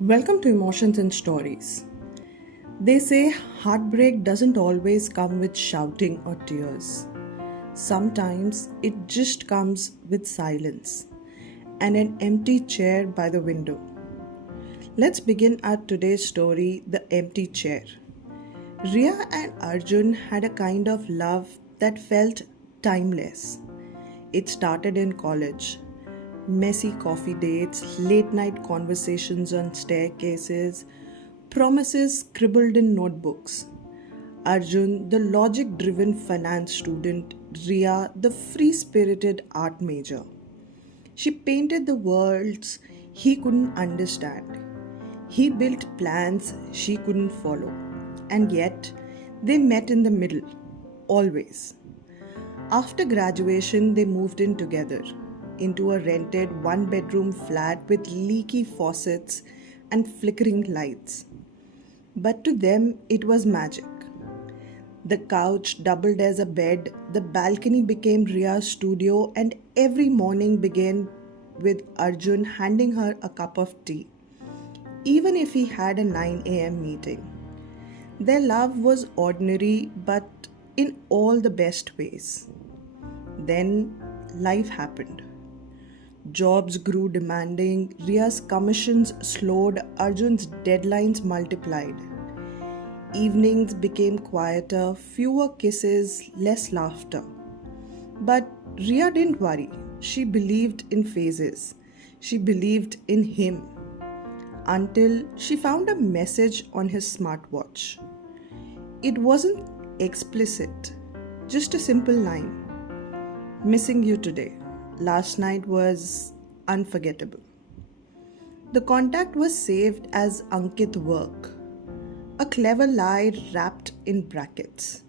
Welcome to Emotions and Stories. They say heartbreak doesn't always come with shouting or tears. Sometimes it just comes with silence and an empty chair by the window. Let's begin our today's story, The Empty Chair. Ria and Arjun had a kind of love that felt timeless. It started in college. Messy coffee dates, late night conversations on staircases, promises scribbled in notebooks. Arjun, the logic driven finance student, Ria, the free spirited art major. She painted the worlds he couldn't understand. He built plans she couldn't follow. And yet, they met in the middle, always. After graduation, they moved in together into a rented one bedroom flat with leaky faucets and flickering lights. But to them, it was magic. The couch doubled as a bed, the balcony became Ria's studio, and every morning began with Arjun handing her a cup of tea, even if he had a 9 a.m. meeting. Their love was ordinary, but in all the best ways. Then life happened. Jobs grew demanding, Ria's commissions slowed, Arjun's deadlines multiplied. Evenings became quieter, fewer kisses, less laughter. But Ria didn't worry. She believed in phases. She believed in him. Until she found a message on his smartwatch. It wasn't explicit, just a simple line. Missing you today. Last night was unforgettable. The contact was saved as Ankit work, a clever lie wrapped in brackets.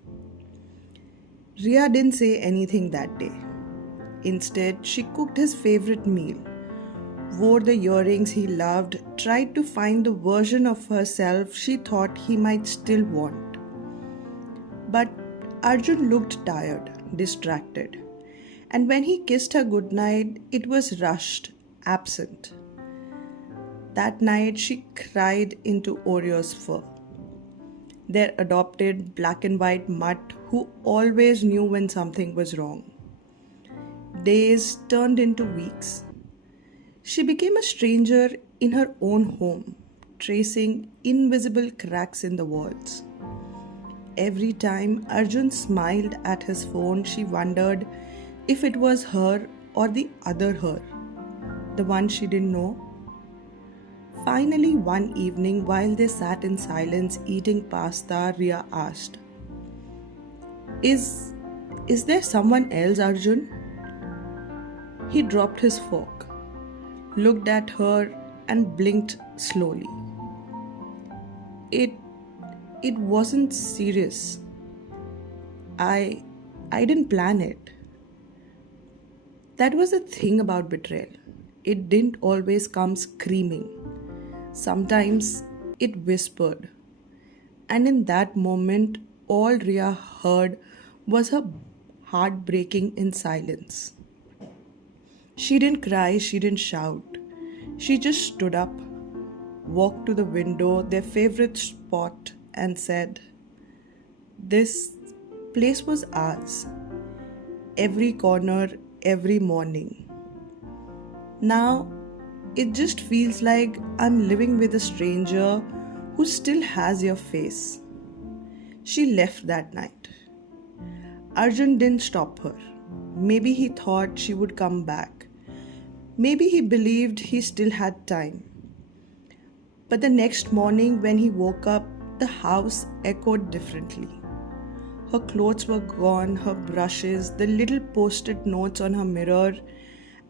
Ria didn't say anything that day. Instead, she cooked his favorite meal, wore the earrings he loved, tried to find the version of herself she thought he might still want. But Arjun looked tired, distracted. And when he kissed her goodnight, it was rushed, absent. That night, she cried into Oreo's fur. Their adopted black and white mutt who always knew when something was wrong. Days turned into weeks. She became a stranger in her own home, tracing invisible cracks in the walls. Every time Arjun smiled at his phone, she wondered if it was her or the other her, the one she didn't know. Finally, one evening, while they sat in silence eating pasta, Ria asked, Is there someone else, Arjun? He dropped his fork, looked at her, and blinked slowly. It it wasn't serious. I didn't plan it. That was the thing about betrayal. It didn't always come screaming. Sometimes it whispered. And in that moment, all Ria heard was her heart breaking in silence. She didn't cry, she didn't shout. She just stood up, walked to the window, their favorite spot, and said, This place was ours. Every corner, every morning. Now, it just feels like I'm living with a stranger who still has your face. She left that night. Arjun didn't stop her. Maybe he thought she would come back. Maybe he believed he still had time. But the next morning, when he woke up, the house echoed differently. Her clothes were gone, her brushes, the little post-it notes on her mirror,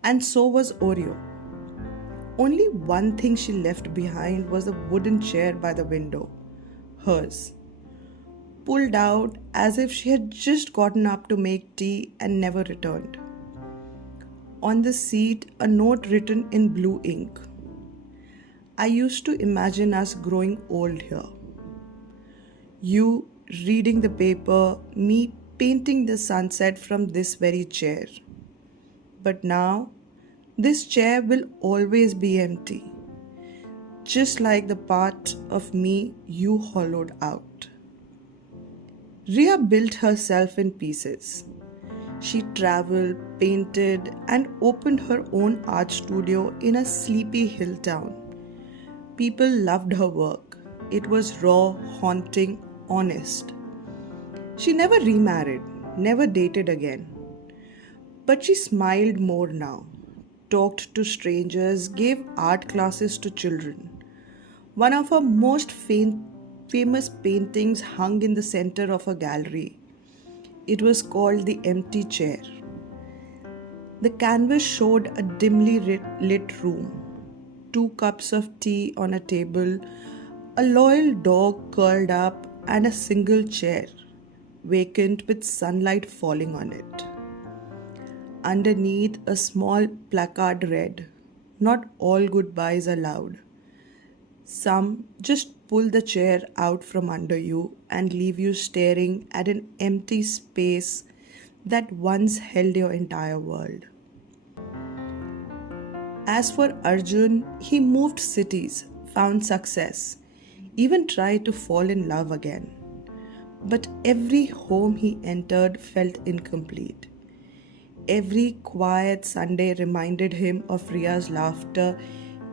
and so was Oreo. Only one thing she left behind was the wooden chair by the window, hers, pulled out as if she had just gotten up to make tea and never returned. On the seat, a note written in blue ink. I used to imagine us growing old here. You reading the paper, me painting the sunset from this very chair. But now, this chair will always be empty. just like the part of me you hollowed out. Ria built herself in pieces. She traveled, painted, and opened her own art studio in a sleepy hill town. People loved her work. It was raw, haunting, honest. She never remarried, never dated again. But she smiled more now, talked to strangers, gave art classes to children. One of her most famous paintings hung in the center of a gallery. It was called The Empty Chair. The canvas showed a dimly lit room, 2 cups of tea on a table, a loyal dog curled up, and a single chair, vacant with sunlight falling on it. Underneath, a small placard read, "Not all goodbyes allowed. Some just pull the chair out from under you and leave you staring at an empty space that once held your entire world." As for Arjun, he moved cities, found success, even tried to fall in love again. But every home he entered felt incomplete. Every quiet Sunday reminded him of Ria's laughter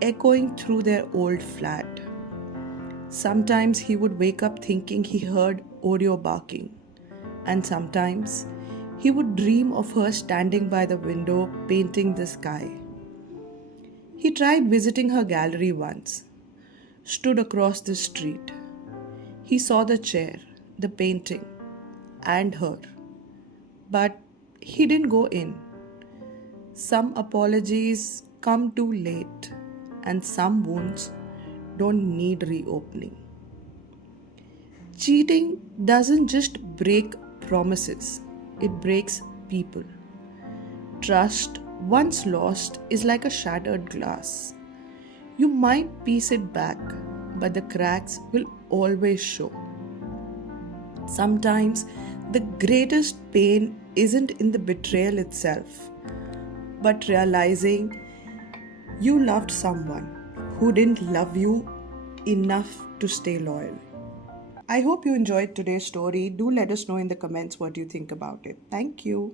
echoing through their old flat. Sometimes he would wake up thinking he heard Oreo barking, and sometimes he would dream of her standing by the window painting the sky. He tried visiting her gallery once, stood across the street. He saw the chair, the painting, and her, but he didn't go in. Some apologies come too late, and some wounds don't need reopening. Cheating doesn't just break promises, it breaks people. Trust, once lost, is like a shattered glass. You might piece it back, but the cracks will always show. Sometimes the greatest pain isn't in the betrayal itself, but realizing you loved someone who didn't love you enough to stay loyal. I hope you enjoyed today's story. Do let us know in the comments what you think about it. Thank you.